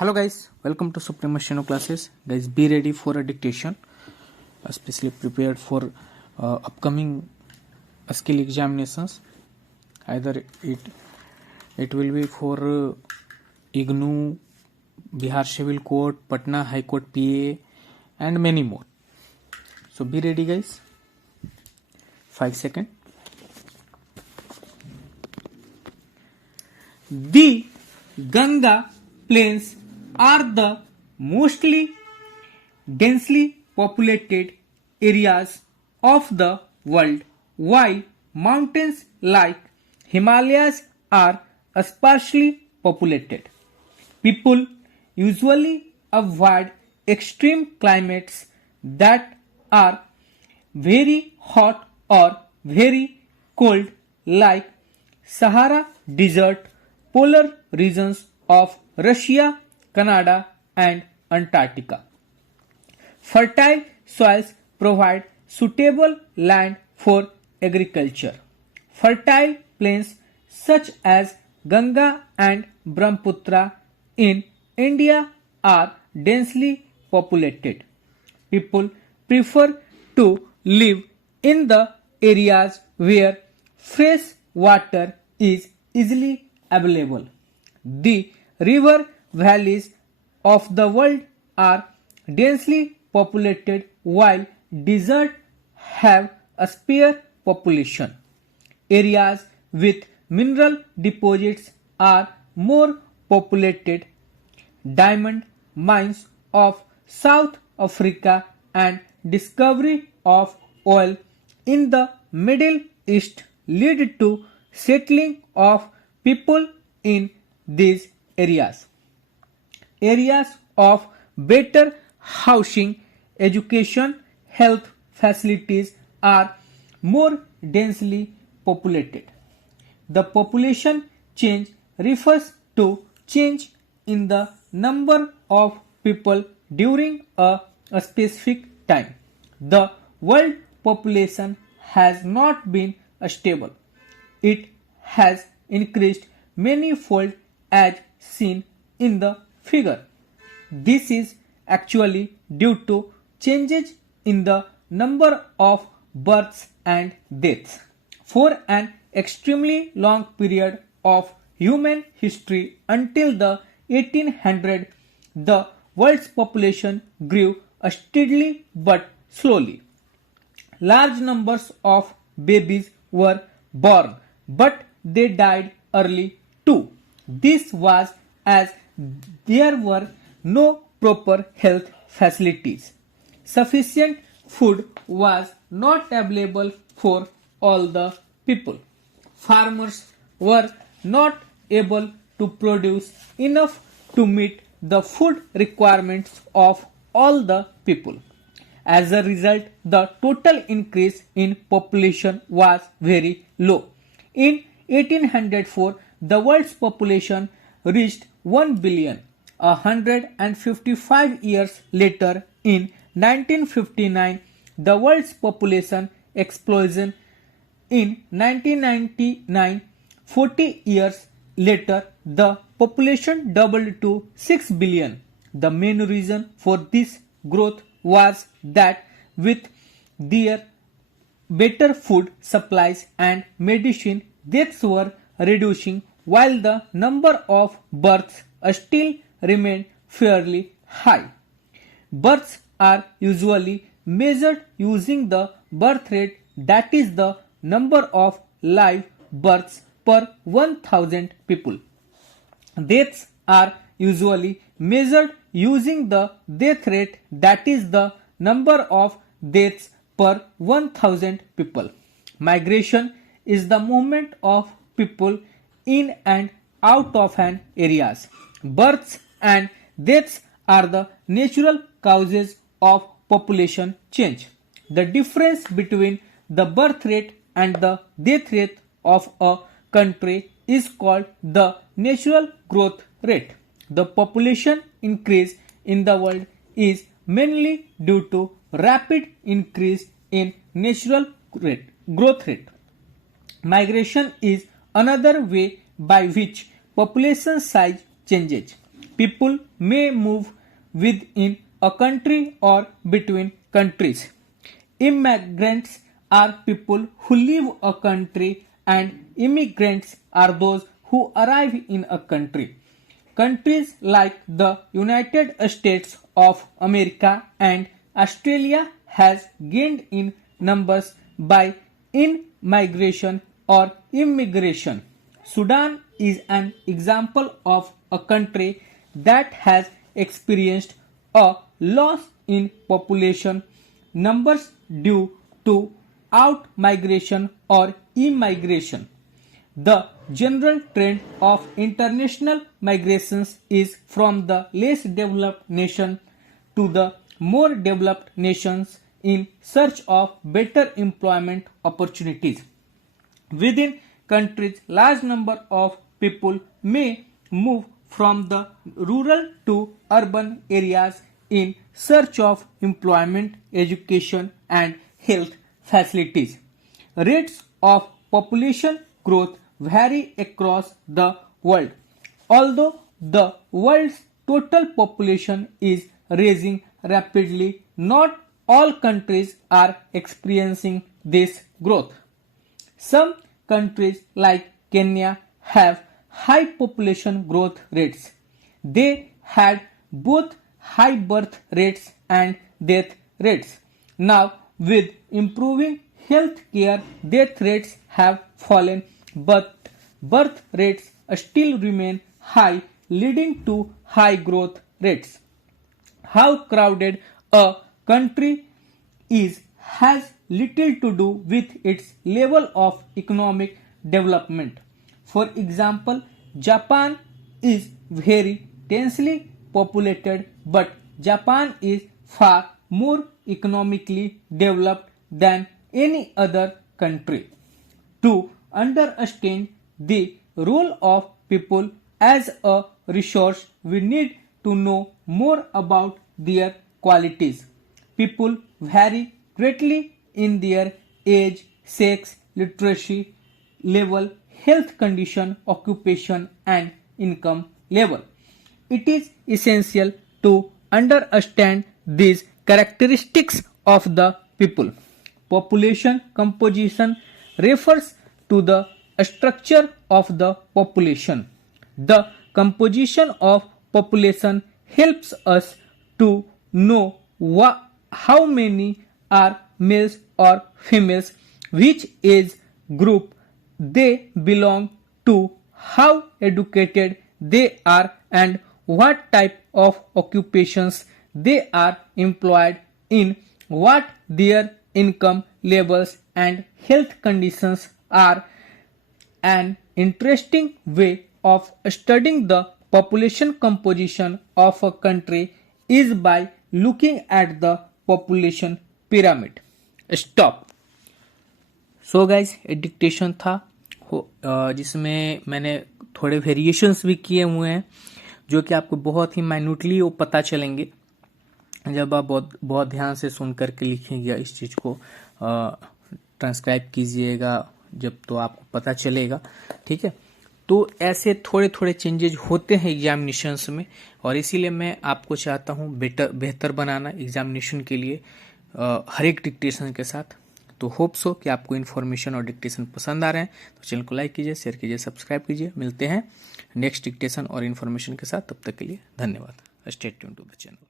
Hello guys, welcome to Supreme Machino classes. Guys, be ready for a dictation, especially prepared for upcoming skill examinations. Either it will be for IGNOU, Bihar Civil Court, Patna High Court PA, and many more. So be ready, guys. 5 seconds. The Ganga plains are the mostly densely populated areas of the world, while mountains like Himalayas are sparsely populated. People usually avoid extreme climates that are very hot or very cold, like Sahara Desert, polar regions of Russia, Canada, and Antarctica. Fertile soils provide suitable land for agriculture. Fertile plains such as Ganga and Brahmaputra in India are densely populated. People prefer to live in the areas where fresh water is easily available. The river valleys of the world are densely populated, while deserts have a spare population. Areas with mineral deposits are more populated. Diamond mines of South Africa and discovery of oil in the Middle East lead to settling of people in these areas. Areas of better housing, education, health facilities are more densely populated. The population change refers to change in the number of people during a specific time. The world population has not been stable. It has increased many-fold as seen in the figure. This is actually due to changes in the number of births and deaths. For an extremely long period of human history until the 1800s, the world's population grew steadily but slowly. Large numbers of babies were born, but they died early too. This was as there were no proper health facilities. Sufficient food was not available for all the people. Farmers were not able to produce enough to meet the food requirements of all the people. As a result, the total increase in population was very low. In 1804, the world's population reached 1 billion. 155 years later, in 1959, the world's population explosion. In 1999, 40 years later, the population doubled to 6 billion. The main reason for this growth was that with their better food supplies and medicine, deaths were reducing while the number of births still remained fairly high. Births are usually measured using the birth rate, that is the number of live births per 1000 people. Deaths are usually measured using the death rate, that is the number of deaths per 1000 people. Migration is the movement of people in and out of an areas. Births and deaths are the natural causes of population change. The difference between the birth rate and the death rate of a country is called the natural growth rate. The population increase in the world is mainly due to rapid increase in natural growth rate. Migration is another way by which population size changes. people may move within a country or between countries. Immigrants are people who leave a country and immigrants are those who arrive in a country. Countries like the United States of America and Australia has gained in numbers by in-migration or immigration. Sudan is an example of a country that has experienced a loss in population numbers due to out-migration or immigration. The general trend of international migrations is from the less developed nation to the more developed nations in search of better employment opportunities. Within countries, large number of people may move from the rural to urban areas in search of employment, education, and health facilities. Rates of population growth vary across the world. Although the world's total population is rising rapidly, not all countries are experiencing this growth. Some countries like Kenya have high population growth rates. They had both high birth rates and death rates. Now, with improving health care, death rates have fallen, but birth rates still remain high, leading to high growth rates. How crowded a country is has little to do with its level of economic development. For example, Japan is very densely populated, but Japan is far more economically developed than any other country. To understand the role of people as a resource, we need to know more about their qualities. People vary greatly in their age, sex, literacy level, health condition, occupation, and income level. It is essential to understand these characteristics of the people. Population composition refers to the structure of the population. The composition of population helps us to know how many are males or females, which age group they belong to, how educated they are, and what type of occupations they are employed in, what their income levels and health conditions are. An interesting way of studying the population composition of a country is by looking at the population pyramid. Stop. So guys dictation था जिसमें मैंने थोड़े variations भी किए हुए हैं जो कि आपको बहुत ही माइन्यूटली वो पता चलेंगे जब आप बहुत ध्यान से सुन करके लिखेंगे इस चीज़ को ट्रांसक्राइब कीजिएगा जब तो आपको पता चलेगा। ठीक है, तो ऐसे थोड़े थोड़े चेंजेज होते हैं एग्जामिनेशंस में और इसीलिए मैं आपको चाहता हूँ बेहतर बनाना एग्जामिनेशन के लिए हर एक डिक्टेशन के साथ। तो होप सो कि आपको इन्फॉर्मेशन और डिक्टेशन पसंद आ रहे हैं तो चैनल को लाइक कीजिए, शेयर कीजिए, सब्सक्राइब कीजिए। मिलते हैं नेक्स्ट डिक्टेशन और इन्फॉर्मेशन के साथ, तब तक के लिए धन्यवाद। Stay tuned to the channel.